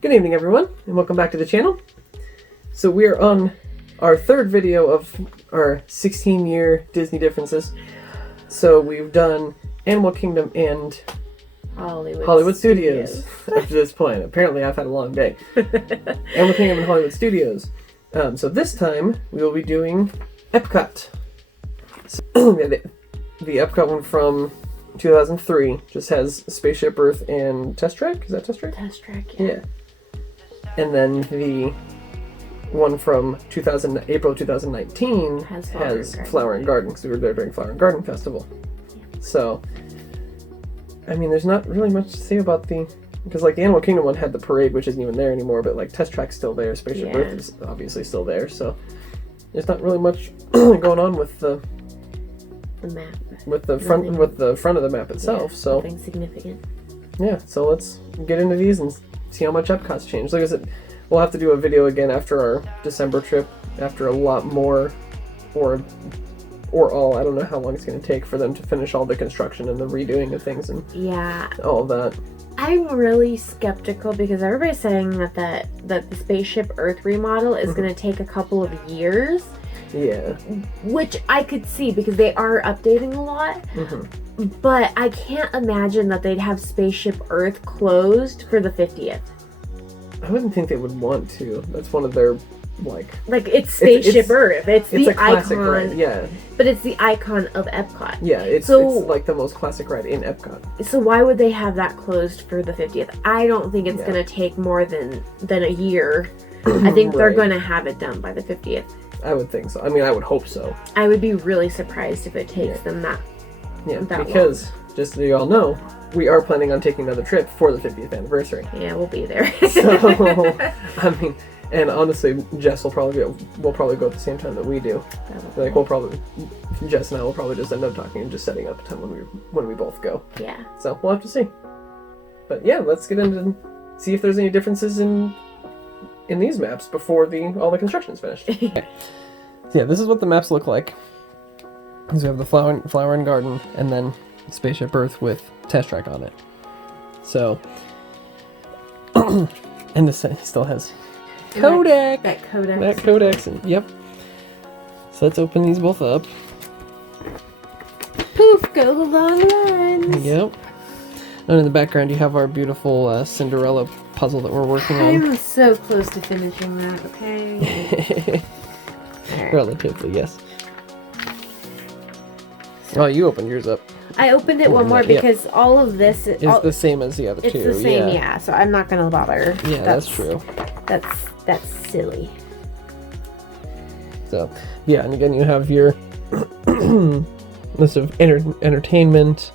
Good evening, everyone, and welcome back to the channel. So we are on our third video of our 16-year Disney differences. So we've done Animal Kingdom and Hollywood Studios up to this point. Apparently I've had a long day. Animal Kingdom and Hollywood Studios. So this time we will be doing Epcot. So, the Epcot one from 2003 just has Spaceship Earth and Test Track. Is that Test Track? Test Track, yeah. And then the one from April 2019 has Flower and Garden, because we were there during Flower and Garden Festival. Yeah. So, I mean, there's not really much to say about because like the Animal Kingdom one had the parade, which isn't even there anymore, but like Test Track's still there, Spaceship Earth is obviously still there, so there's not really much going on with the map. With the front of the map itself. So nothing significant. Yeah, so let's get into these and see how much Epcot's changed. Like I said, we'll have to do a video again after our December trip, after a lot more, or all. I don't know how long it's going to take for them to finish all the construction and the redoing of things and all of that. I'm really skeptical because everybody's saying that the Spaceship Earth remodel is going to take a couple of years. Yeah. Which I could see because they are updating a lot. But I can't imagine that they'd have Spaceship Earth closed for the 50th. I wouldn't think they would want to. That's one of their, like it's Spaceship Earth. It's the a classic icon, ride, yeah. But it's the icon of Epcot. Yeah, it's like the most classic ride in Epcot. So why would they have that closed for the 50th? I don't think it's going to take more than a year. I think they're going to have it done by the 50th. I would think so. I mean, I would hope so. I would be really surprised if it takes them that because long. Just so you all know, we are planning on taking another trip for the 50th anniversary. Yeah, we'll be there. So, I mean, and honestly, Jess will probably go at the same time that we do. Like Jess and I will probably just end up talking and just setting up a time when we both go. Yeah. So we'll have to see. But yeah, let's get into see if there's any differences in these maps before all the construction's finished. Okay. So yeah, this is what the maps look like. So we have the flower and garden, and then Spaceship Earth with Test Track on it. So, and this still has Kodak. That Kodak. That Kodak's. Yep. So let's open these both up. Poof, go the long lines. Yep. And in the background, you have our beautiful Cinderella puzzle that we're working on. I'm so close to finishing that, okay? Right. Relatively, yes. Oh, you opened yours up. I opened it one more because all of this is the same as the other two. It's the same, yeah. So I'm not going to bother. Yeah, that's true. That's silly. So, yeah, and again, you have your list of entertainment.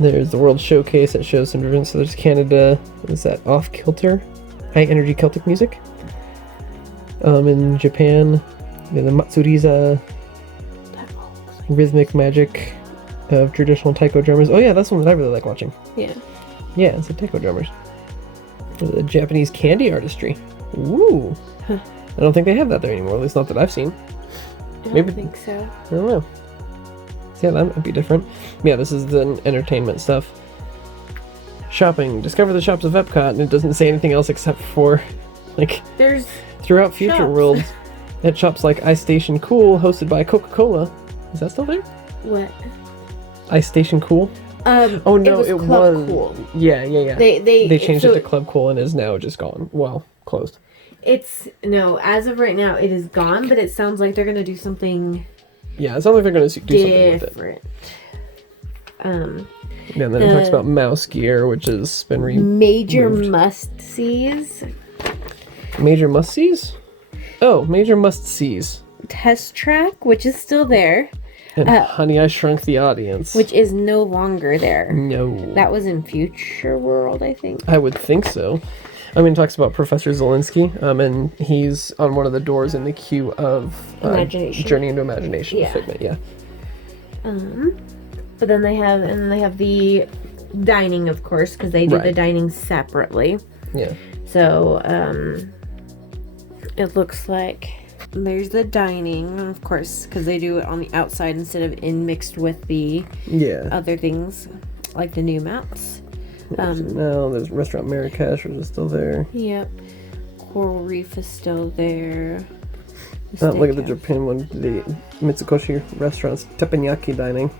There's the World Showcase that shows some different. So there's Canada. What is that? Off Kilter? High Energy Celtic Music. In Japan, the Matsuriza rhythmic magic of traditional taiko drummers. Oh yeah, that's one that I really like watching. Yeah. Yeah, it's the taiko drummers. The Japanese candy artistry. Ooh. Huh. I don't think they have that there anymore, at least not that I've seen. I don't think so. I don't know. Yeah, that might be different. Yeah, this is the entertainment stuff. Shopping. Discover the shops of Epcot, and it doesn't say anything else except for, like, there's throughout Future World, at shops like Ice Station Cool, hosted by Coca-Cola. Is that still there? What? Ice Station Cool? Oh no, it was Club Cool. Yeah. They changed it to Club Cool and is now just gone. Well, closed. As of right now, it is gone, but it sounds like they're gonna do something. Yeah, it sounds like they're gonna do something different. Yeah, and then it talks about Mouse Gear, which has been Major must-sees. Major must-sees? Oh, Major must-sees. Test Track, which is still there. And Honey, I Shrunk the Audience. Which is no longer there. No. That was in Future World, I think. I would think so. I mean, it talks about Professor Zelinsky, and he's on one of the doors in the queue of Journey into Imagination. Yeah. Figment, yeah. But then they have the dining, of course, because they do the dining separately. Yeah. So, it looks like there's the dining, of course, because they do it on the outside instead of mixed with the other things, like the new maps. Now there's Restaurant Marrakesh, which is still there. Yep. Coral Reef is still there. Look at the Japan one. The Mitsukoshi restaurants, teppanyaki dining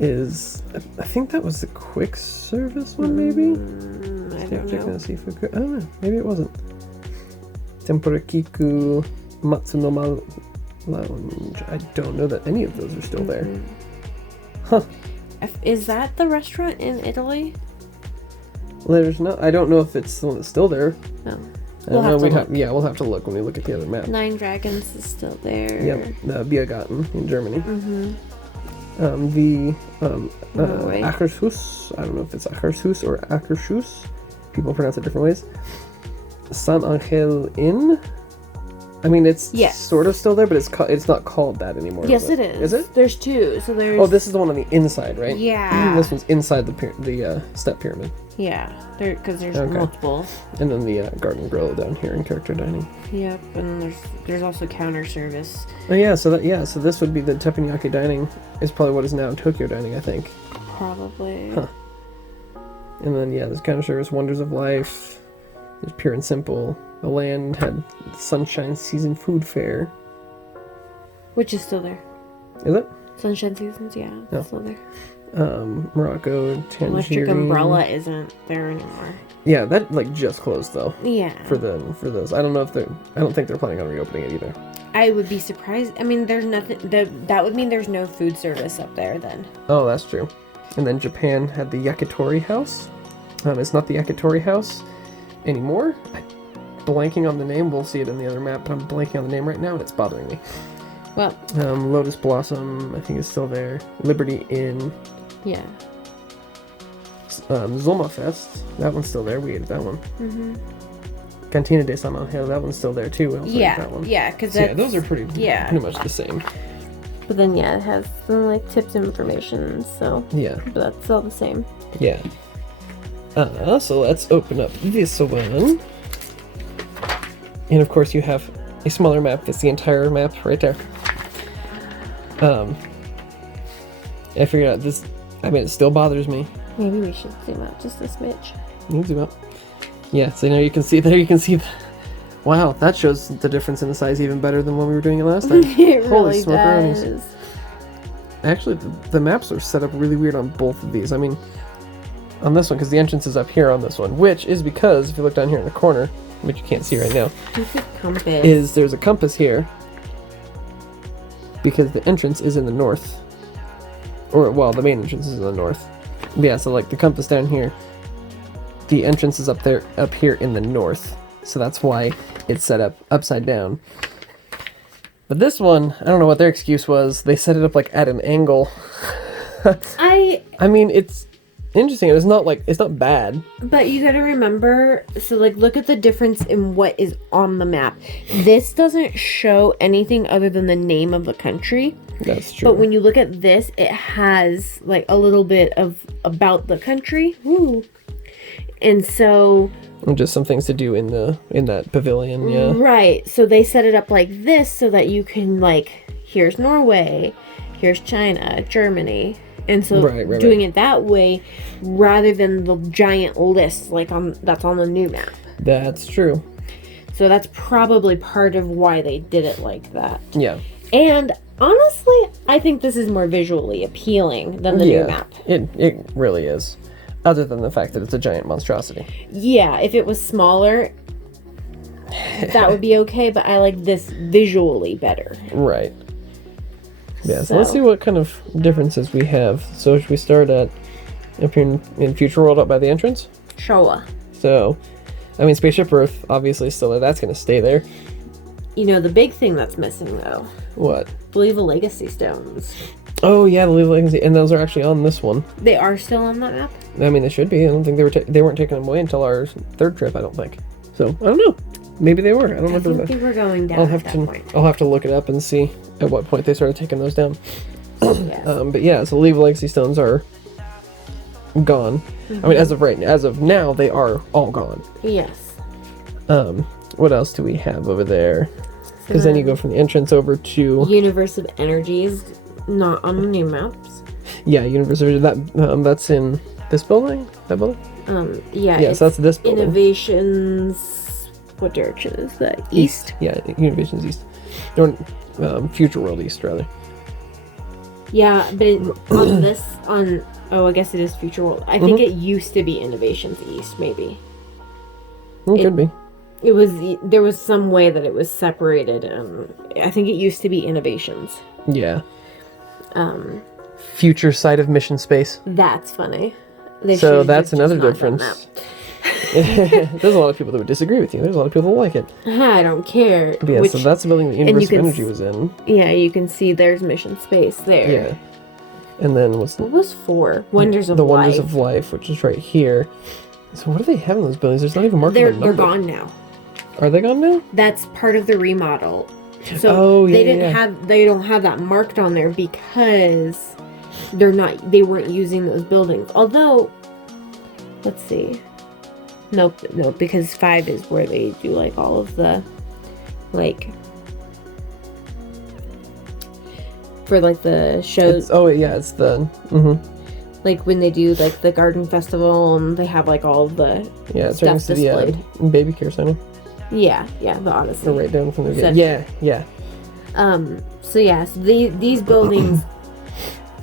is. I think that was the quick service one, maybe. I don't know. Seafood. I don't know. Maybe it wasn't. Tempura Kiku, Matsunoma Lounge. I don't know that any of those are still there. Huh. Is that the restaurant in Italy? There's no. I don't know if it's the one that's still there. No. We'll have to look when we look at the other map. Nine Dragons is still there. Yep, Biergarten in Germany. Akershus, I don't know if it's Akershus or Akershus. People pronounce it different ways. San Angel Inn. I mean, it's sort of still there, but it's not called that anymore. Yes, it is. Is it? There's two. So there's. Oh, this is the one on the inside, right? Yeah. This one's inside the step pyramid. Yeah, because there's multiple. And then the Garden Grill down here in character dining. Yep, and there's also counter service. Oh yeah, so this would be the teppanyaki dining. Is probably what is now Tokyo dining, I think. Probably. Huh. And then there's counter service, Wonders of Life. There's Pure and Simple. The Land had Sunshine Season Food Fair. Which is still there. Is it? Sunshine Seasons, yeah, it's still there. Morocco, Tangerine. Electric Umbrella isn't there anymore. Yeah, that just closed though. Yeah. For those, I don't think they're planning on reopening it either. I would be surprised. I mean, there's nothing. That would mean there's no food service up there then. Oh, that's true. And then Japan had the Yakitori House. It's not the Yakitori House anymore. I'm blanking on the name. We'll see it in the other map, but I'm blanking on the name right now, and it's bothering me. Well, Lotus Blossom, I think, is still there. Liberty Inn. Yeah. Zoma Fest, that one's still there. We ate that one. Cantina de San Angel, that one's still there too. We also ate that one. Yeah, because those are pretty much the same. But then it has some tips information, so but that's all the same. Yeah. So let's open up this one, and of course you have a smaller map. That's the entire map right there. I figured out this. I mean, it still bothers me. Maybe we should zoom out just a smidge. You can zoom out. Yeah, so now you can see there. You can see. Wow, that shows the difference in the size even better than when we were doing it last time. It Holy really smokeroni. does. Actually, the maps are set up really weird on both of these. I mean, on this one, because the entrance is up here on this one, which is because if you look down here in the corner, which you can't see right now, compass. There's a compass here because the entrance is in the north. Or, well, the main entrance is in the north. Yeah, so the compass down here, the entrance is up here in the north. So that's why it's set up upside down. But this one, I don't know what their excuse was. They set it up at an angle. I mean, it's interesting. It's not bad. But you gotta remember, so look at the difference in what is on the map. This doesn't show anything other than the name of the country. That's true. But when you look at this, it has a little bit of about the country. Woo. And so just some things to do in that pavilion, yeah. Right. So they set it up like this so that you can here's Norway, here's China, Germany. And so doing it that way rather than the giant list that's on the new map. That's true. So that's probably part of why they did it like that. Yeah. And honestly, I think this is more visually appealing than the new map. It really is. Other than the fact that it's a giant monstrosity. Yeah, if it was smaller, that would be okay, but I like this visually better. Right. Yeah, so let's see what kind of differences we have. So should we start up here in Future World up by the entrance? Sure. So, I mean, Spaceship Earth obviously is still there. That's going to stay there. The big thing that's missing, though. What? I believe the Legacy Stones. Oh, yeah, the Legacy. And those are actually on this one. They are still on that map? I mean, they should be. I don't think they weren't taking them away until our third trip, I don't think. So, I don't know. Maybe they were. I don't know. I think we're going down at that point. I'll have to look it up and see at what point they started taking those down. Yes. But yeah, so Leave Legacy Stones are gone. Mm-hmm. I mean, as of now, they are all gone. Yes. What else do we have over there? Because then you go from the entrance over to Universe of Energies, not on the new maps. Yeah, Universe of Energy. That's in This building? That building? Yeah. Yeah, so that's this building. Innovations. What direction is that? East? Yeah, Innovations East. Or, Future World East, rather. Yeah, but I guess it is Future World. I think it used to be Innovations East, maybe. It could be. There was some way that it was separated. I think it used to be Innovations. Yeah. Future side of mission space. That's funny. So that's another difference. There's a lot of people that would disagree with you. There's a lot of people that like it. I don't care. But yeah, so that's the building that Universe of Energy was in. Yeah, you can see there's mission space there. Yeah. And then what was 4? Wonders of Life. The Wonders of Life, which is right here. So what do they have in those buildings? There's not even marked on the number. They're gone now. Are they gone now? That's part of the remodel. So they don't have that marked on there because they weren't using those buildings. Although, let's see. Nope, because 5 is where they do like all of the for like the shows. It's the like when they do like the garden festival and they have like all of the stuff displayed. Baby care center. Yeah, the Odyssey. They're right down from the gate. Yeah. So these buildings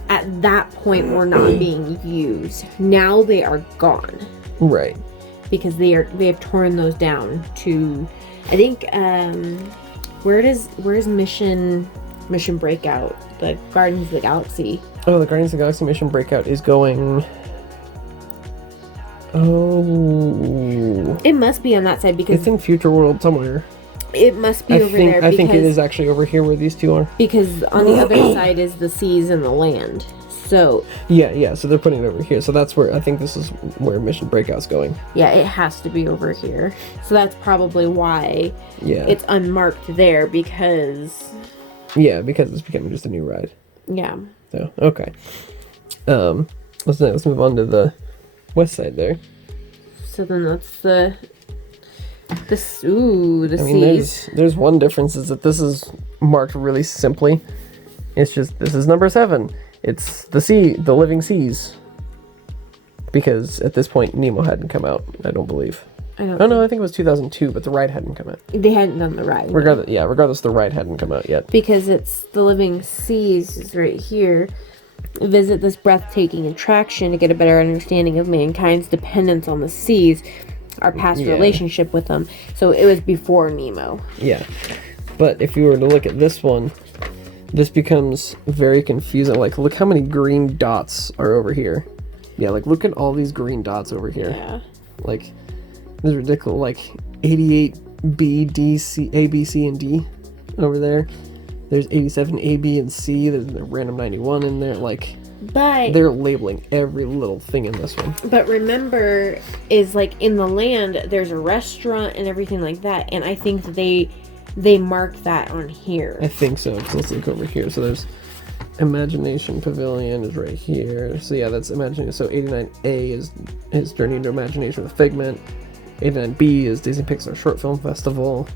at that point were not being used. Now they are gone. Right. Because they have torn those down to, I think, where's Mission Breakout? The Guardians of the Galaxy. Oh, the Guardians of the Galaxy Mission Breakout is going. Oh. It must be on that side because it's in Future World somewhere. It must be over there. I think it is actually over here where these two are. Because on the other side is the seas and the land. So yeah, so they're putting it over here. So that's where I think this is where Mission Breakout's going. Yeah, it has to be over here. So that's probably why it's unmarked there because it's becoming just a new ride. Yeah. So okay. Let's move on to the west side there. So then that's the seas. There's one difference is that this is marked really simply. It's just this is number 7. It's the living seas. Because at this point Nemo hadn't come out, I don't believe. I think it was 2002, but the ride hadn't come out. They hadn't done the ride. Regardless, the ride hadn't come out yet. Because it's the living seas is right here. Visit this breathtaking attraction to get a better understanding of mankind's dependence on the seas, our past relationship with them. So it was before Nemo. Yeah. But if you were to look at this one, this becomes very confusing. Like, look how many green dots are over here. Yeah, like, look at all these green dots over here. Yeah. Like, this is ridiculous. Like, 88 B, D, C, A, B, C, and D over there. There's 87 A, B, and C. There's a random 91 in there. Like, they're labeling every little thing in this one. But remember, is like in the land, there's a restaurant and everything like that. And I think that they marked that on here. I think so. So let's look over here. So there's Imagination Pavilion is right here. So yeah, that's Imagination. So 89A is Journey into Imagination with Figment. 89B is Disney Pixar Short Film Festival.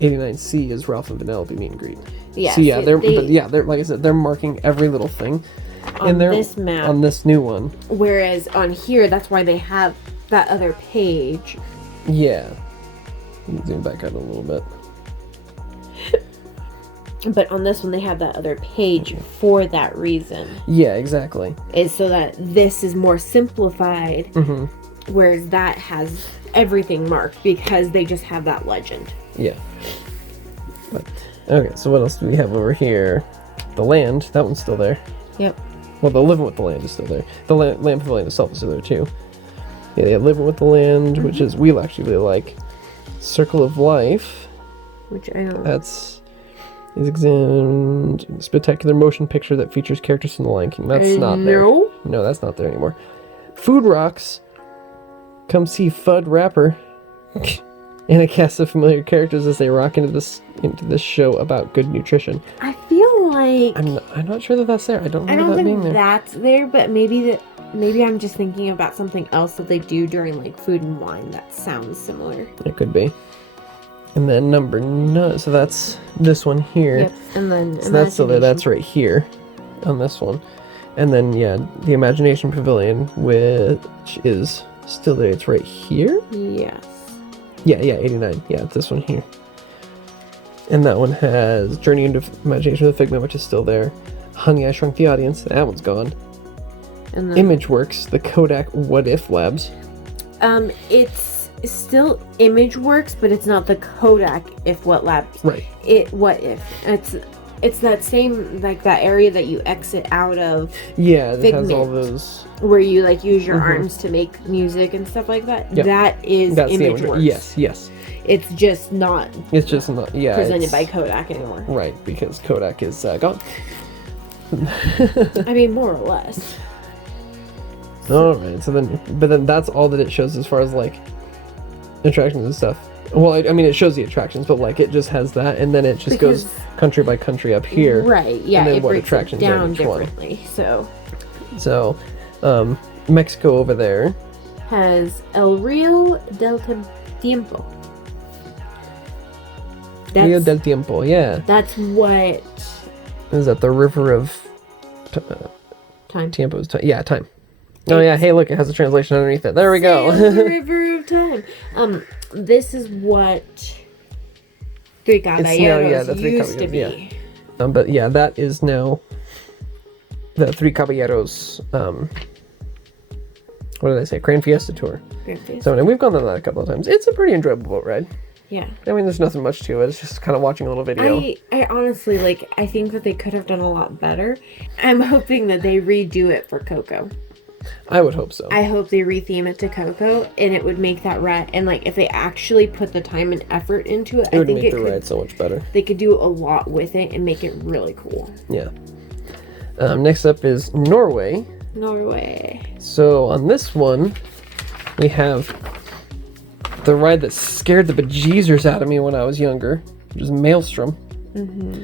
89C is Ralph and Vanellope Meet and Greet. Yeah. So they're like I said, they're marking every little thing on this map, on this new one. Whereas on here, that's why they have that other page. Yeah. Zoom back out a little bit. But on this one, they have that other page for that reason. Yeah, exactly. Is so that this is more simplified, whereas that has everything marked because they just have that legend. Yeah. But, okay, so what else do we have over here? The land, that one's still there. Yep. Well, the Living with the Land is still there. The land pavilion itself is still there too. Yeah, they have Living with the Land, which is we actually really like. Circle of Life, which I don't. That's is examined spectacular motion picture that features characters from The Lion King. That's not there. No, that's not there anymore. Food Rocks. Come see Fudd Rapper and a cast of familiar characters as they rock into this show about good nutrition. I feel like I'm not sure that that's there. I don't remember that being there. That's there, but maybe I'm just thinking about something else that they do during like Food and Wine that sounds similar. It could be. And then number 9, so that's this one here. Yep, and then so that's still there. That's right here on this one. And then, the Imagination Pavilion, which is still there. It's right here? Yes. Yeah, 89. Yeah, it's this one here. And that one has Journey into Imagination of the Figment, which is still there. Honey, I Shrunk the Audience. That one's gone. And then ImageWorks, the Kodak What If Labs. It's still ImageWorks, but it's not the Kodak What Labs. Right. What If. It's that same, like, that area that you exit out of. Yeah, it has all those... Where you, like, use your arms to make music and stuff like that. Yep. That's ImageWorks. Yes. It's just not... presented by Kodak anymore. Right, because Kodak is gone. I mean, more or less. Alright, but then that's all that it shows as far as, like, attractions and stuff. Well, I mean, it shows the attractions, but, like, it just has that, and then it just goes country by country up here. Right, yeah, and then it what breaks attractions it down each differently, one. So, Mexico over there has El Rio del Tiempo. Rio del Tiempo, yeah. That's what... Is that the river of... time. Tiempo is time. Yeah, time. Oh, yeah, hey, look, it has a translation underneath it. There we go. The river of time. This is what Three Caballeros used to be. Yeah. But, yeah, that is now the Three Caballeros, what did I say? Grand Fiesta Tour. So, and we've gone on that a couple of times. It's a pretty enjoyable boat ride. Yeah. I mean, there's nothing much to it. It's just kind of watching a little video. I honestly, like, I think that they could have done a lot better. I'm hoping that they redo it for Coco. I would hope so. I hope they retheme it to Coco, and it would make that ride, and, like, if they actually put the time and effort into it, I think it would make the ride so much better. They could do a lot with it and make it really cool. Yeah. Next up is Norway. So on this one, we have the ride that scared the bejeezers out of me when I was younger, which is Maelstrom. Mm-hmm.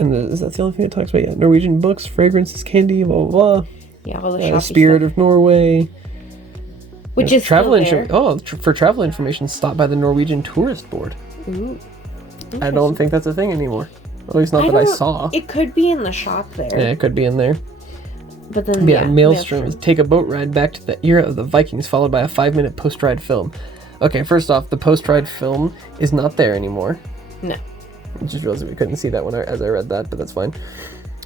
And is that the only thing it talks about? Yeah, Norwegian books, fragrances, candy, blah, blah, blah. Yeah, all the Spirit of Norway. Which is travel for travel information, stop by the Norwegian Tourist Board. Ooh. I don't think that's a thing anymore. At least not that I saw. It could be in the shop there. Yeah, it could be in there. But then, Maelstrom is take a boat ride back to the era of the Vikings, followed by a 5-minute post-ride film. Okay, first off, the post-ride film is not there anymore. No. I just realized we couldn't see that one as I read that, but that's fine.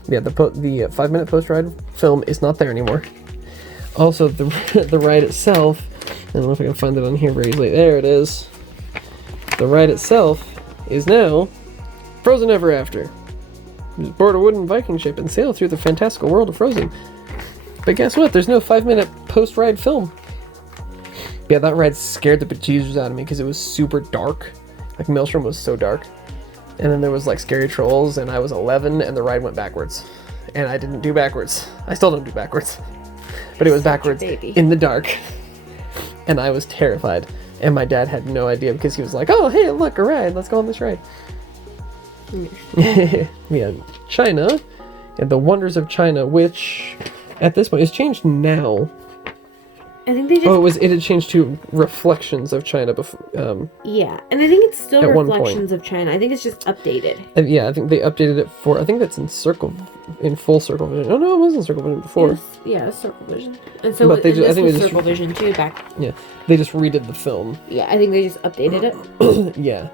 Yeah, the 5-minute post-ride film is not there anymore. Also, the ride itself, I don't know if I can find it on here very easily. There it is. The ride itself is now Frozen Ever After. Just board a wooden Viking ship and sail through the fantastical world of Frozen. But guess what? There's no 5-minute post-ride film. Yeah, that ride scared the bejesus out of me because it was super dark. Like, Maelstrom was so dark. And then there was, like, scary trolls, and I was 11, and the ride went backwards. And I didn't do backwards. I still don't do backwards. But it was backwards in the dark. And I was terrified. And my dad had no idea because he was like, oh, hey, look, a ride. Let's go on this ride. Yeah, China, and the Wonders of China, which at this point is changed now. I think they just... it had changed to Reflections of China before. Yeah, and I think it's still Reflections of China. I think it's just updated. Yeah, I think they updated it for... I think that's in full circle vision. Oh no, it was in circle vision before. Yeah, circle vision. And so but this was circle vision too back. Yeah, they just redid the film. Yeah, I think they just updated it. Yeah.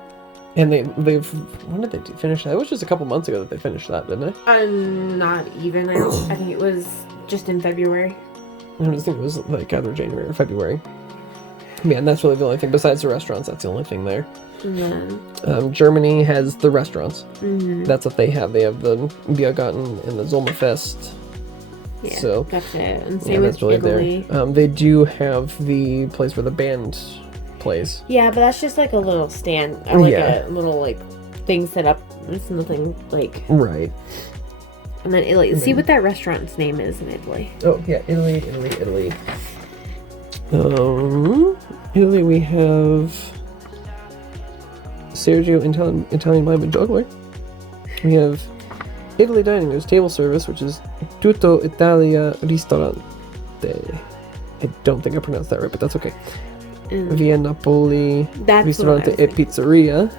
And they've when did they finish that? It was just a couple months ago that they finished that, didn't they? Not even. I think it was just in February. I just think it was like either January or February. Yeah, and that's really the only thing besides the restaurants. That's the only thing there. And then Germany has the restaurants. Mm-hmm. That's what they have. They have the Biergarten and the Sommerfest. Yeah, so that's it. And same with really Italy. They do have the place where the band plays. Yeah, but that's just like a little stand, or like a little like thing set up. It's nothing like right. And then Italy. See what that restaurant's name is in Italy. Oh yeah, Italy. Italy we have Sergio Italian Mime and Juggler. We have Italy Dining. There's table service, which is Tutto Italia Ristorante. I don't think I pronounced that right, but that's okay. Via Napoli Ristorante e Pizzeria.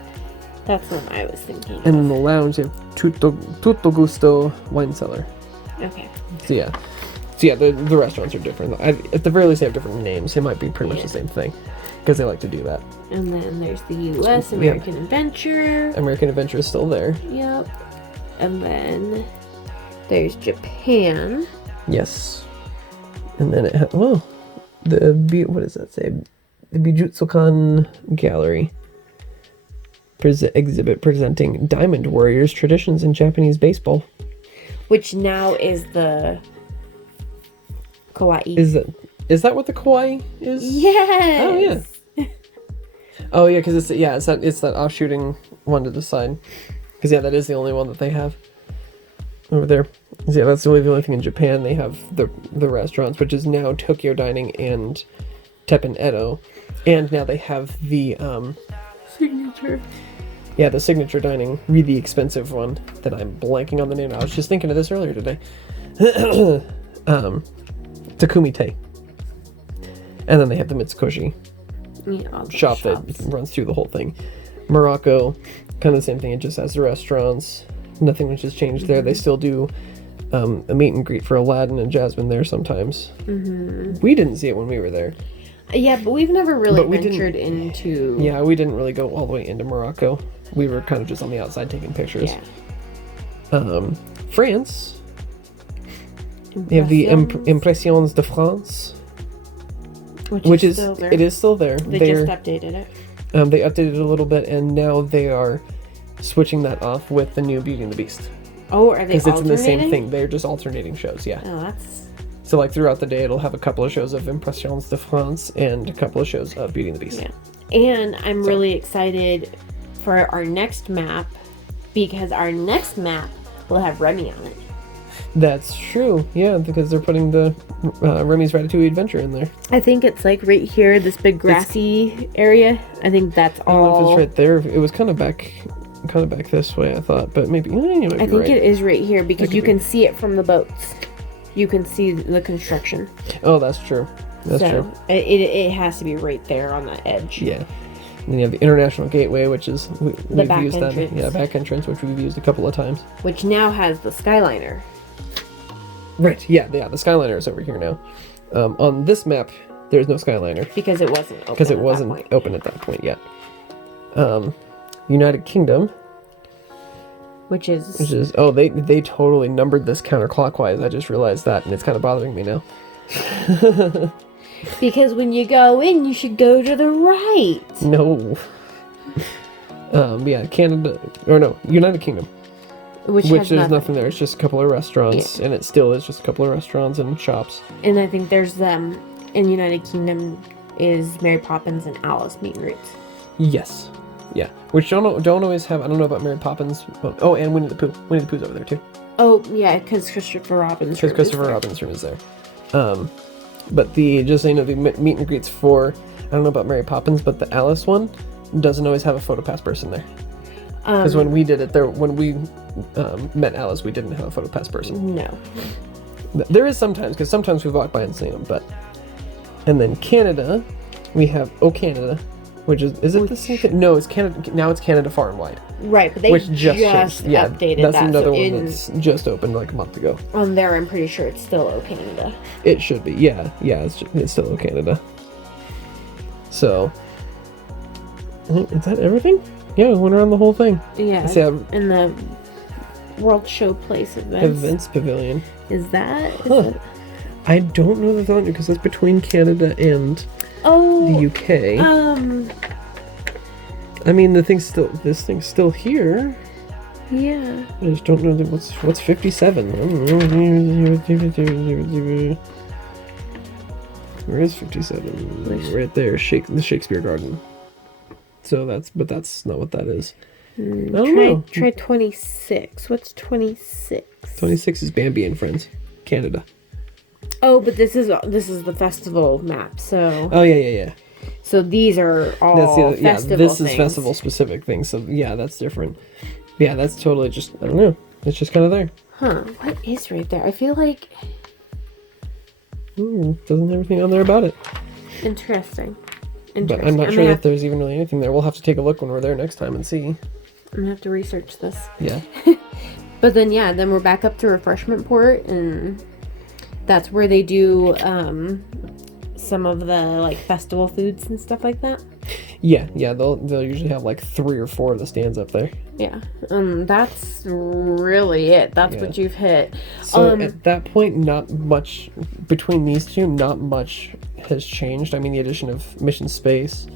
That's what I was thinking. And in the lounge, they have Tutto Gusto Wine Cellar. Okay. So yeah, the restaurants are different. At the very least, they have different names. They might be pretty much the same thing, because they like to do that. And then there's the U.S. American Adventure. American Adventure is still there. Yep. And then there's Japan. Yes. And then what does that say? The Bijutsukan Gallery exhibit presenting Diamond Warriors traditions in Japanese baseball. Which now is the kawaii. Is that what the kawaii is? Yes. Oh yeah. Oh yeah, because it's that offshooting one to the side. Because that is the only one that they have over there. So, that's the only thing in Japan. They have the restaurants, which is now Tokyo Dining and Teppen Edo, and now they have the signature. Yeah, the signature dining, really expensive one that I'm blanking on the name. I was just thinking of this earlier today. Takumi Tei. And then they have the Mitsukoshi shop that runs through the whole thing. Morocco, kind of the same thing. It just has the restaurants. Nothing much has changed there. They still do a meet and greet for Aladdin and Jasmine there sometimes. Mm-hmm. We didn't see it when we were there. Yeah, but we've never really ventured into... Yeah, we didn't really go all the way into Morocco. We were kind of just on the outside taking pictures. Yeah. France. They have the Impressions de France. Which is still there. It is still there. They just updated it. They updated it a little bit, and now they are switching that off with the new Beauty and the Beast. Oh, are they alternating? Because it's in the same thing. They're just alternating shows, yeah. Oh, that's... So, like, throughout the day, it'll have a couple of shows of Impressions de France and a couple of shows of Beauty and the Beast. Yeah. And I'm really excited for our next map, because our next map will have Remy on it. That's true, yeah, because they're putting the Remy's Ratatouille Adventure in there. I think it's, like, right here, this big grassy area. I think that's all... I don't know if it's right there. It was kind of back this way, I thought, but maybe... I think it is right here, because you can see it from the boats. You can see the construction. Oh, that's true. That's true. It has to be right there on the edge. Yeah. And then you have the International Gateway, which is... We've back used entrance. That. Yeah, back entrance, which we've used a couple of times. Which now has the Skyliner. Right, yeah, the Skyliner is over here now. On this map, there's no Skyliner. Because it wasn't open. Because it wasn't open at that point yet. United Kingdom... Which is they totally numbered this counterclockwise. I just realized that, and it's kind of bothering me now. Because when you go in, you should go to the right. No. Canada, or no, United Kingdom. Which there's nothing there. It's just a couple of restaurants, and it still is just a couple of restaurants and shops. And I think there's in United Kingdom is Mary Poppins and Alice meet and greets. Yes. Yeah, which don't always have. I don't know about Mary Poppins. Oh, and Winnie the Pooh. Winnie the Pooh's over there too. Oh yeah, because Christopher Robin's room is there. But the meet and greets for, I don't know about Mary Poppins, but the Alice one doesn't always have a PhotoPass person there. Because when we did it there, when we met Alice, we didn't have a PhotoPass person. No. There is sometimes, because sometimes we walk by and see them, but. And then Canada, we have Canada. Which is it the same thing? No, it's Canada. Now it's Canada Far and Wide. Right, but they just updated that. That's another one that's just opened like a month ago. On there, I'm pretty sure it's still Canada. It should be, yeah, it's still Canada. So, is that everything? Yeah, we went around the whole thing. Yeah, in the World Showplace Events Pavilion. Is that? I don't know the answer because that's between Canada and the UK. I mean, this thing's still here. Yeah. I just don't know what's 57. I don't know. Where is 57? Right there, the Shakespeare Garden. So that's not what that is. I don't know. Try 26. What's 26? 26 is Bambi and Friends, Canada. Oh, but this is the festival map, so... Oh, yeah. So these are all festival this things. Is festival-specific things, so yeah, that's different. Yeah, that's totally just, I don't know, it's just kind of there. Huh, what is right there? I feel like... Doesn't have anything on there about it. Interesting. But I'm not sure that there's even really anything there. We'll have to take a look when we're there next time and see. I'm going to have to research this. Yeah. But then, yeah, then we're back up to Refreshment Port, and that's where they do some of the, like, festival foods and stuff like that. Yeah, they'll usually have, like, 3 or 4 of the stands up there. Yeah, that's really it. That's what you've hit. So at that point, not much, between these two, not much has changed. I mean, the addition of Mission Space,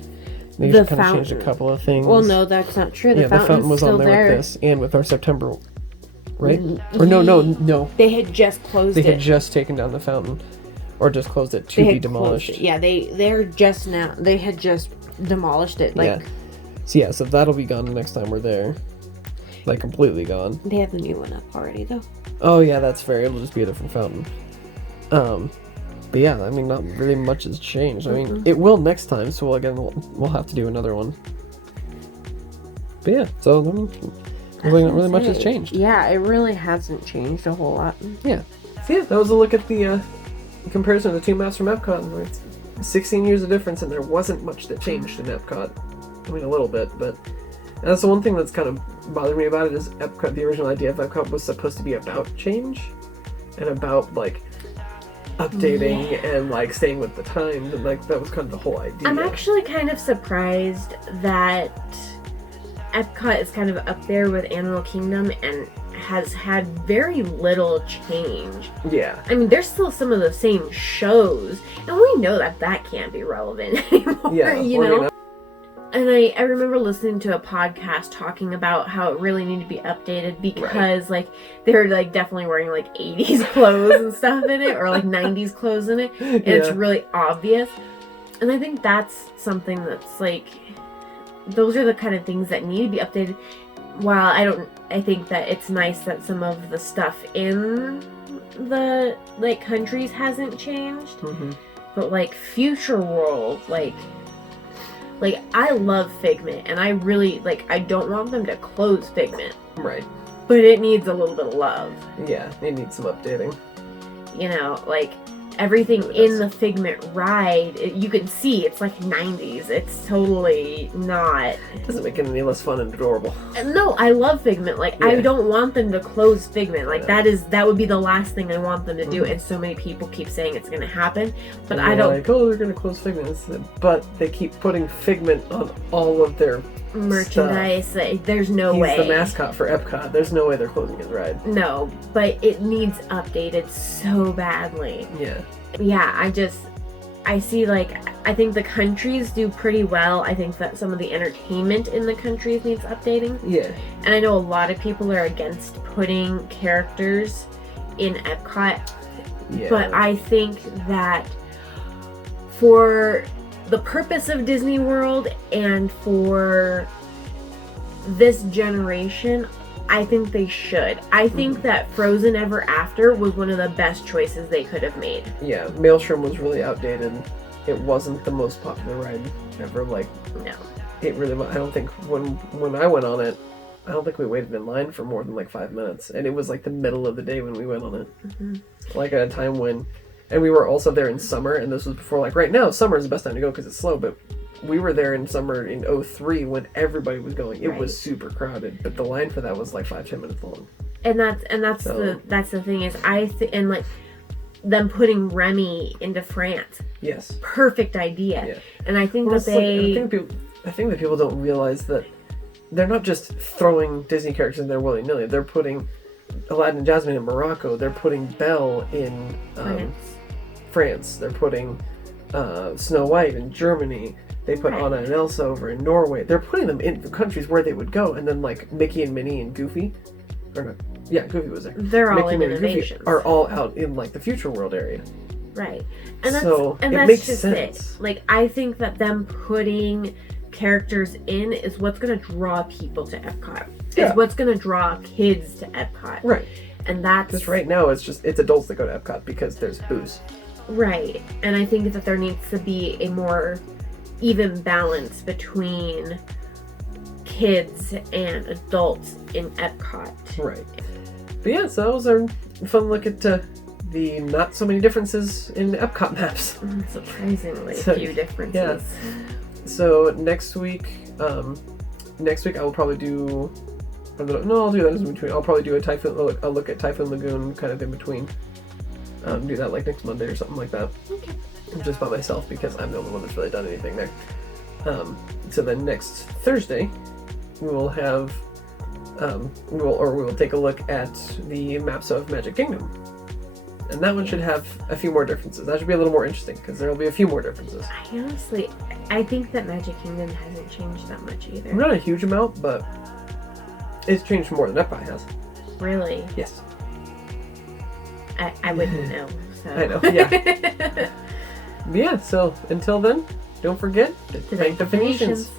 they just kind of changed a couple of things. Well, no, that's not true. The fountain was on there with this, and with our September, right? Or no. They had just closed it. They had just taken down the fountain, or just closed it to be demolished. Yeah, they're just now. They had just demolished it. Like, so that'll be gone the next time we're there. Like, completely gone. They have the new one up already, though. Oh, yeah, that's fair. It'll just be a different fountain. But yeah, I mean, not really much has changed. I mean, it will next time, so we'll have to do another one. But yeah, so I mean, not really much has changed. Yeah, it really hasn't changed a whole lot. Yeah. So yeah, that was a look at the comparison of the two maps from Epcot. It's 16 years of difference, and there wasn't much that changed in Epcot. I mean, a little bit, but that's the one thing that's kind of bothered me about it is Epcot. The original idea of Epcot was supposed to be about change and about, like, updating and, like, staying with the times, and, like, that was kind of the whole idea. I'm actually kind of surprised that Epcot is kind of up there with Animal Kingdom and has had very little change. Yeah. I mean, there's still some of the same shows, and we know that can't be relevant anymore, you know? And I remember listening to a podcast talking about how it really needed to be updated because, like, they're, like, definitely wearing, like, 80s clothes and stuff in it, or, like, 90s clothes in it, and it's really obvious. And I think that's something that's, like, those are the kind of things that need to be updated. While I think that it's nice that some of the stuff in the, like, countries hasn't changed, but, like, Future World, like, I love Figment, and I really, like, I don't want them to close Figment. Right. But it needs a little bit of love. Yeah, it needs some updating. You know, like, everything in the Figment ride, you can see it's like 90s. It's totally not. It doesn't make it any less fun and adorable. No, I love Figment. Like, I don't want them to close Figment. Like, that would be the last thing I want them to do. And so many people keep saying it's going to happen. But I don't. Like, oh, they're going to close Figment. But they keep putting Figment on all of their merchandise. There's no way. He's the mascot for Epcot. There's no way they're closing his ride. No, but it needs updated so badly. Yeah, I see, like, I think the countries do pretty well. I think that some of the entertainment in the countries needs updating. Yeah. And I know a lot of people are against putting characters in Epcot. Yeah. But I think that for the purpose of Disney World and for this generation, I think they should. I think that Frozen Ever After was one of the best choices they could have made. Yeah, Maelstrom was really outdated. It wasn't the most popular ride ever. Like, no. It really, I don't think, when I went on it, I don't think we waited in line for more than, like, 5 minutes. And it was, like, the middle of the day when we went on it. Like, at a time when, and we were also there in summer, and this was before, like, right now, summer is the best time to go because it's slow, but we were there in summer in 2003 when everybody was going. It was super crowded, but the line for that was like 5-10 minutes long. And that's the thing is and like them putting Remy into France. Yes. Perfect idea. Yeah. And I think that I think that people don't realize that they're not just throwing Disney characters in there willy-nilly. They're putting Aladdin and Jasmine in Morocco. They're putting Belle in France. They're putting Snow White in Germany. They put Anna and Elsa over in Norway. They're putting them in the countries where they would go, and then, like, Mickey and Minnie and Goofy, Goofy was there. They're all Mickey, in Minnie, innovations. Goofy are all out in, like, the Future World area. Right, and it that's makes just sense. it. Like, I think that them putting characters in is what's going to draw people to Epcot. Yeah. Is what's going to draw kids to Epcot. Right. And that's because right now it's adults that go to Epcot because there's booze. Right, and I think that there needs to be a more even balance between kids and adults in Epcot. Right. But yeah, so that was our fun look at the not so many differences in Epcot maps. Surprisingly few differences. Yeah. So next week I will probably do No, I'll do that in between. I'll probably do a look at Typhoon Lagoon kind of in between. Do that like next Monday or something like that. Okay. Just by myself because I'm the only one that's really done anything there. So then next Thursday, we will have, we will take a look at the maps of Magic Kingdom. And that one should have a few more differences. That should be a little more interesting because there will be a few more differences. I think that Magic Kingdom hasn't changed that much either. Not a huge amount, but it's changed more than Epcot has. Really? Yes. I wouldn't know. So. I know, yeah. Yeah, so until then, don't forget to thank the Phoenicians.